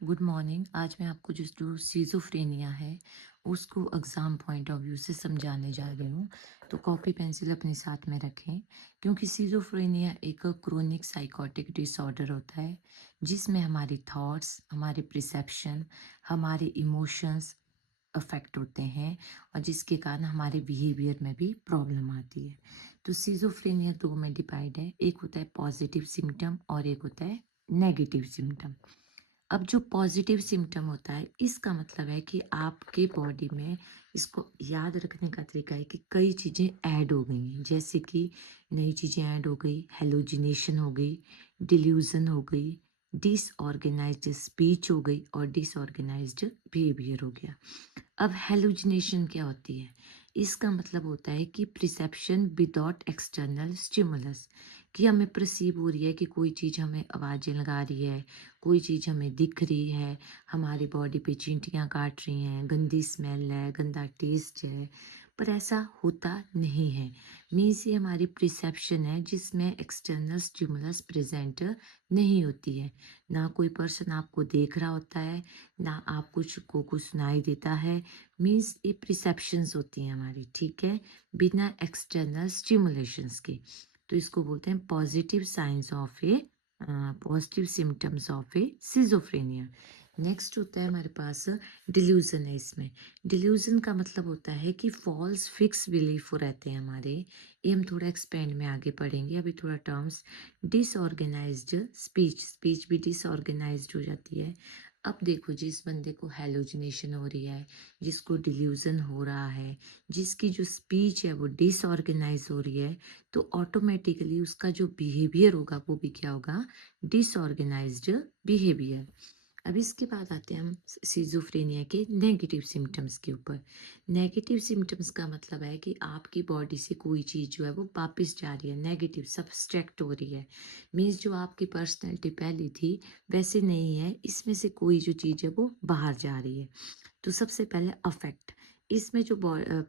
Good morning. आज मैं आपको जो सिज़ोफ्रेनिया है, उसको एग्ज़ाम पॉइंट ऑफ व्यू से समझाने जा रही हूँ। तो कॉपी पेंसिल अपने साथ में रखें, क्योंकि सिज़ोफ्रेनिया एक क्रोनिक साइकोटिक डिसऑर्डर होता है, जिसमें हमारी थॉट्स, हमारे परसेप्शन, हमारे इमोशंस अफ़ेक्ट होते हैं और जिसके कारण हमारे बिहेवियर में भी प्रॉब्लम आती है। तो सिज़ोफ्रेनिया 2 में डिवाइड है, एक होता है पॉज़िटिव सिम्पटम और एक होता है नेगेटिव सिम्पटम। अब जो पॉजिटिव सिम्पटम होता है, इसका मतलब है कि आपके बॉडी में, इसको याद रखने का तरीका है कि कई चीज़ें ऐड हो गई हैं, जैसे कि नई चीज़ें ऐड हो गई, हेलुसिनेशन हो गई, डिल्यूजन हो गई, डिसऑर्गेनाइज्ड स्पीच हो गई और डिसऑर्गेनाइज्ड बिहेवियर हो गया। अब हेलुसिनेशन क्या होती है? इसका मतलब होता है कि परसेप्शन विदाउट एक्सटर्नल स्टिमुलस, कि हमें परसीव हो रही है कि कोई चीज़ हमें आवाज़ें लगा रही है, कोई चीज़ हमें दिख रही है, हमारी बॉडी पे चींटियाँ काट रही हैं, गंदी स्मेल है, गंदा टेस्ट है, पर ऐसा होता नहीं है। मीन्स ये हमारी परसेप्शन है जिसमें एक्सटर्नल स्टिमुलस प्रेजेंट नहीं होती है। ना कोई पर्सन आपको देख रहा होता है, ना आप कुछ सुनाई देता है। मीन्स ये परसेप्शंस होती हैं हमारी, ठीक है, बिना एक्सटर्नल स्टिमुलेशंस के। तो इसको बोलते हैं positive science of A positive symptoms of A schizophrenia. Next होता है हमारे पास डिल्यूजन है। इसमें डिल्यूजन का मतलब होता है कि फॉल्स फिक्स बिलीफ रहते हैं हमारे। ये हम थोड़ा एक्सपेंड में आगे पढ़ेंगे, अभी थोड़ा टर्म्स। डिसऑर्गेनाइज्ड स्पीच, स्पीच भी डिसऑर्गेनाइज्ड हो जाती है। अब देखो, जिस बंदे को हेलुसिनेशन हो रही है, जिसको डिल्यूजन हो रहा है, जिसकी जो स्पीच है वो डिसऑर्गेनाइज हो रही है, तो ऑटोमेटिकली उसका जो बिहेवियर होगा वो भी क्या होगा? Disorganised behaviour. अब इसके बाद आते हैं हम सिजोफ्रेनिया के नेगेटिव सिम्टम्स के ऊपर। नेगेटिव सिम्टम्स का मतलब है कि आपकी बॉडी से कोई चीज़ जो है वो वापस जा रही है, नेगेटिव सब्सट्रैक्ट हो रही है। मीन्स जो आपकी पर्सनैलिटी पहले थी वैसे नहीं है, इसमें से कोई जो चीज़ है वो बाहर जा रही है। तो सबसे पहले अफेक्ट, इसमें जो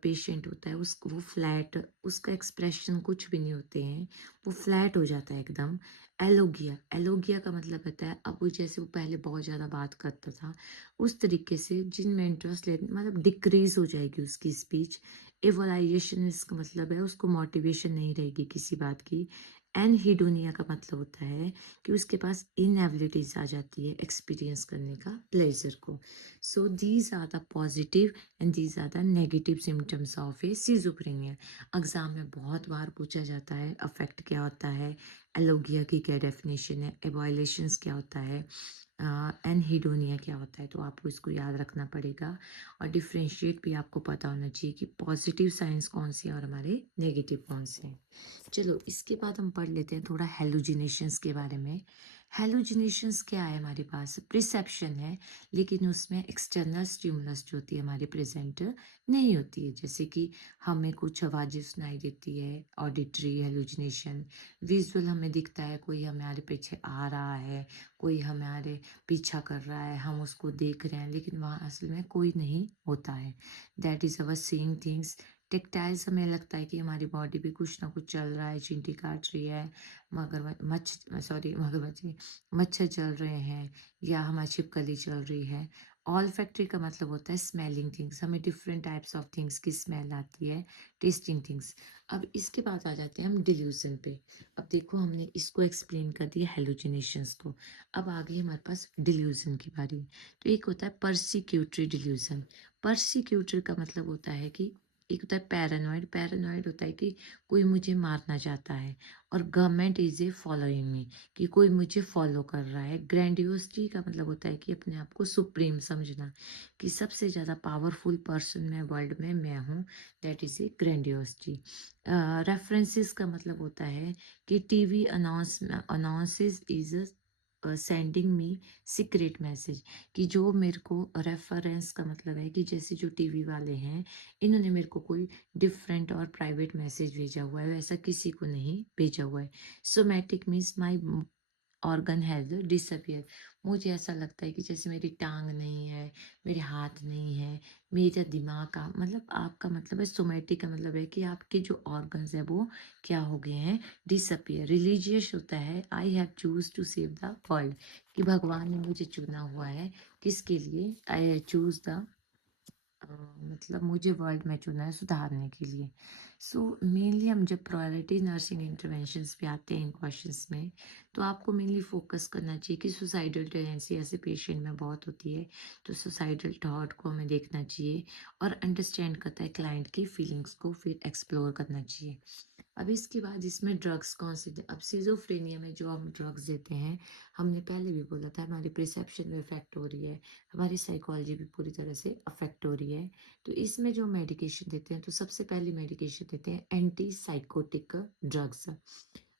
पेशेंट होता है उसको वो फ्लैट, उसका एक्सप्रेशन कुछ भी नहीं होते हैं, वो फ्लैट हो जाता है एकदम। एलोगिया, एलोगिया का मतलब होता है, अब वो जैसे वो पहले बहुत ज़्यादा बात करता था उस तरीके से, जिनमें इंटरेस्ट ले मतलब डिक्रीज हो जाएगी उसकी स्पीच। एवलाइजेशन इसका मतलब है उसको मोटिवेशन नहीं रहेगी किसी बात की। एनहिडोनिया का मतलब होता है कि उसके पास इनएबिलिटीज आ जाती है एक्सपीरियंस करने का प्लेजर को। So these are the positive and these are the negative symptoms of a schizophrenia. Exam में बहुत बार पूछा जाता है अफेक्ट क्या होता है, एलोगिया की क्या डेफिनेशन है, एबॉयलेशंस क्या होता है, एनहिडोनिया क्या होता है। तो आपको इसको याद रखना पड़ेगा और डिफ्रेंशिएट भी आपको पता होना चाहिए कि पॉजिटिव साइंस कौन सी है और हमारे नेगेटिव कौन से हैं। चलो इसके बाद हम पढ़ लेते हैं थोड़ा हेलुजिनेशंस के बारे में। हेलुजिनेशंस क्या है? हमारे पास प्रिसेप्शन है, लेकिन उसमें एक्सटर्नल स्टिमुलस जो होती है हमारी प्रेजेंट नहीं होती है। जैसे कि हमें कुछ आवाज़ें सुनाई देती है, ऑडिटरी हेलुजिनेशन। विजुअल हमें दिखता है, कोई हमारे पीछे आ रहा है, कोई हमारे पीछा कर रहा है, हम उसको देख रहे हैं, लेकिन वहाँ असल में कोई नहीं होता है। That is our seeing things. Tactiles, हमें लगता है कि हमारी बॉडी पे कुछ ना कुछ चल रहा है, चींटी काट रही है, मच्छर चल रहे हैं, या हमारी छिपकली चल रही है। ऑल फैक्ट्री का मतलब होता है स्मेलिंग थिंग्स, हमें डिफरेंट टाइप्स ऑफ थिंग्स की स्मेल आती है, टेस्टिंग थिंग्स। अब इसके बाद आ जाते हैं हम डिल्यूजन पे। अब देखो, हमने इसको एक्सप्लेन कर दिया हेलुसिनेशंस को, अब आ गई हमारे पास डिल्यूजन की बारी। तो एक होता है परसिक्यूटरी डिल्यूजन। परसिक्यूटरी का मतलब होता है कि एक होता है पैरानॉइड, पैरानॉइड होता है कि कोई मुझे मारना चाहता है, और government is a following me, कि कोई मुझे फॉलो कर रहा है। ग्रैंडियोसिटी का मतलब होता है कि अपने आप को सुप्रीम समझना, कि सबसे ज़्यादा पावरफुल पर्सन मैं वर्ल्ड में मैं हूँ, that is a grandiosity. References का मतलब होता है कि TV announces is sending me secret message, कि जो मेरे को रेफरेंस का मतलब है कि जैसे जो टीवी वाले हैं, इन्होंने मेरे को कोई डिफरेंट और प्राइवेट मैसेज भेजा हुआ है, वैसा किसी को नहीं भेजा हुआ है। Somatic means my organ has disappear. मुझे ऐसा लगता है कि जैसे मेरी टाँग नहीं है, मेरे हाथ नहीं है, मेरा दिमाग का मतलब आपका मतलब है सोमैटिक का मतलब है कि आपके जो ऑर्गन्स हैं वो क्या हो गए हैं, डिसअपियर। रिलीजियस होता है I have choose to save the world, कि भगवान ने मुझे चुना हुआ है किसके लिए, आई चूज़ द मतलब मुझे वर्ल्ड में चुना है सुधारने के लिए। सो मेनली हम जब प्रायोरिटी नर्सिंग इंटरवेंशंस पे आते हैं इन क्वेश्चंस में, तो आपको मेनली फोकस करना चाहिए कि सुसाइडल टेंडेंसी ऐसे पेशेंट में बहुत होती है, तो सुसाइडल थॉट को हमें देखना चाहिए और अंडरस्टैंड करता है क्लाइंट की फीलिंग्स को फिर एक्सप्लोर करना चाहिए। अब इसके बाद इसमें ड्रग्स कौन से अब सिजोफ्रेनिया में जो हम ड्रग्स देते हैं, हमने पहले भी बोला था हमारी परसेप्शन में इफेक्ट हो रही है, हमारी साइकोलॉजी भी पूरी तरह से अफेक्ट हो रही है। तो इसमें जो मेडिकेशन देते हैं, तो सबसे पहली मेडिकेशन देते हैं एंटी साइकोटिक ड्रग्स।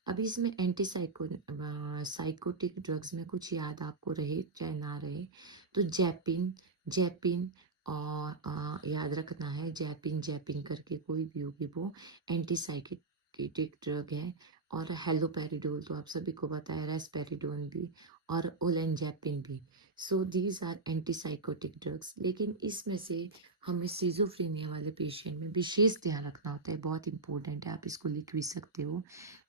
अब इसमें एंटी साइकोटिक ड्रग्स में कुछ याद आपको रहे चाहे ना रहे, तो जैपिन जैपिन और याद रखना है, जैपिन जैपिन करके कोई भी होगी वो एंटी साइकोटिक ड्रग है। और हेलोपेरिडोल तो आप सभी को पता है, रेस्पेरिडोन भी और ओलेंजेपिन भी। So these are anti psychotic drugs. लेकिन इसमें से हमें सिजोफ्रेनिया वाले पेशेंट में विशेष ध्यान रखना होता है, बहुत इंपॉर्टेंट है, आप इसको लिख भी सकते हो।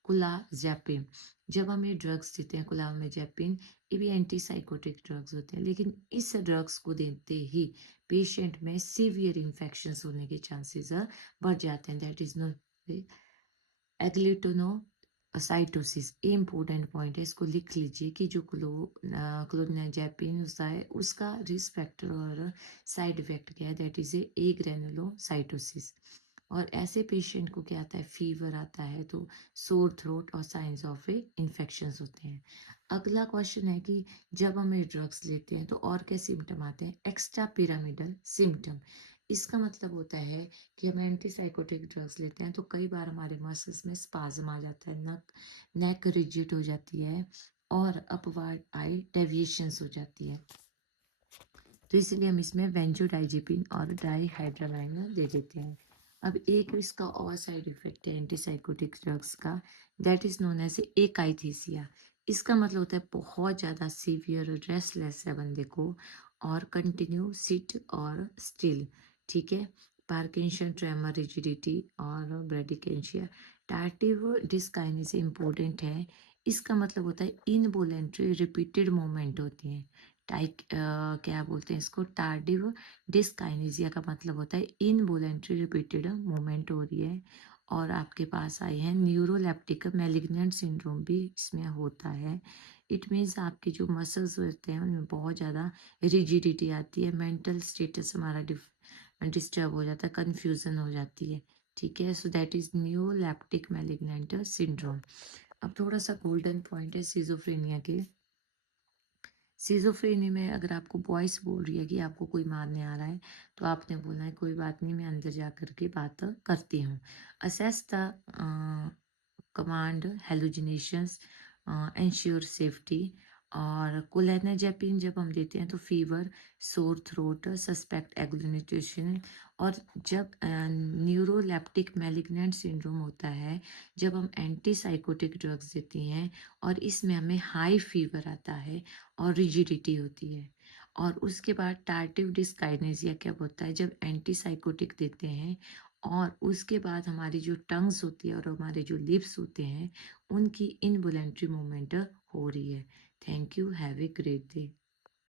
कुलाजैपिन, जब हम ये ड्रग्स देते हैं कुलाजैपिन, ये भी एंटी साइकोटिक ड्रग्स होते हैं, लेकिन इस ड्रग्स को देते ही पेशेंट में सीवियर इन्फेक्शंस होने के चांसेस बढ़ जाते हैं। दैट इज नो एग्लूटिनोसाइटोसिस, ये इंपॉर्टेंट पॉइंट है, इसको लिख लीजिए कि जो क्लोनाजेपिन होता है उसका रिस्क फैक्टर और साइड इफेक्ट क्या है, दैट इज ए ग्रेनुलोसाइटोसिस। और ऐसे पेशेंट को क्या आता है, फीवर आता है, तो सोर थ्रोट और साइंस ऑफ ए इन्फेक्शंस होते हैं। अगला क्वेश्चन है कि जब हम ये ड्रग्स लेते हैं तो और क्या सिम्टम आते हैं, एक्स्ट्रा पिरामिडल सिम्टम। इसका मतलब होता है कि हम एंटीसाइकोटिक ड्रग्स लेते हैं तो कई बार हमारे मसल्स में स्पाज्म आ जाता है, नेक रिजिड हो जाती है और अपवर्ड आई डेविएशंस हो जाती है। तो इसलिए हम इसमें वेंजोडाइजेपिन और डाइहाइड्रोलाइनर दे देते हैं। अब एक इसका और साइड इफेक्ट है एंटीसाइकोटिक ड्रग्स का, दैट इज नोन एज एकाइथीसिया। इसका मतलब होता है बहुत ज़्यादा सीवियर रेस्टलेस है बंदे को और कंटिन्यू सिट और स्टिल, ठीक है। पार्किंसन ट्रेमर रिजिडिटी और ब्रेडिकेंशिया। टार्टिव डिस्काइनेसिस इंपॉर्टेंट है, इसका मतलब होता है इनवोलेंट्री रिपीटेड मूवमेंट होती है। क्या बोलते हैं इसको, टार्डिव डिस्काइनेसिया का मतलब होता है इनवोलेंट्री रिपीटेड मूवमेंट हो रही है। और आपके पास आई है न्यूरोलेप्टिक मैलिग्नेंट सिंड्रोम भी इसमें होता है। इट मीन्स आपके जो मसल्स होते हैं उनमें बहुत ज़्यादा रिजिडिटी आती है, मेंटल स्टेटस हमारा डिस्टर्ब हो जाता है, कन्फ्यूजन हो जाती है, ठीक है। So that is neuroleptic malignant syndrome. अब थोड़ा सा गोल्डन पॉइंट है सिजोफ्रेनिया के। सिज़ोफ्रेनिया में अगर आपको वॉइस बोल रही है कि आपको कोई मारने आ रहा है, तो आपने बोलना है कोई बात नहीं, मैं अंदर जा कर के बात करती हूँ। Assess the command hallucinations, ensure safety. और कोलेनाजेपिन जब हम देते हैं तो fever, sore throat, suspect agglutination. और जब न्यूरोलेप्टिक मैलिग्नेंट सिंड्रोम होता है, जब हम एंटीसाइकोटिक ड्रग्स देते हैं और इसमें हमें हाई फीवर आता है और रिजिडिटी होती है। और उसके बाद टार्टिव डिस्काइनेसिया क्या होता है, जब एंटीसाइकोटिक देते हैं और उसके बाद हमारी जो टंग्स होती है और हमारे जो लिप्स होते हैं उनकी इनवॉलेंट्री मूवमेंट हो रही है। Thank you, have a great day.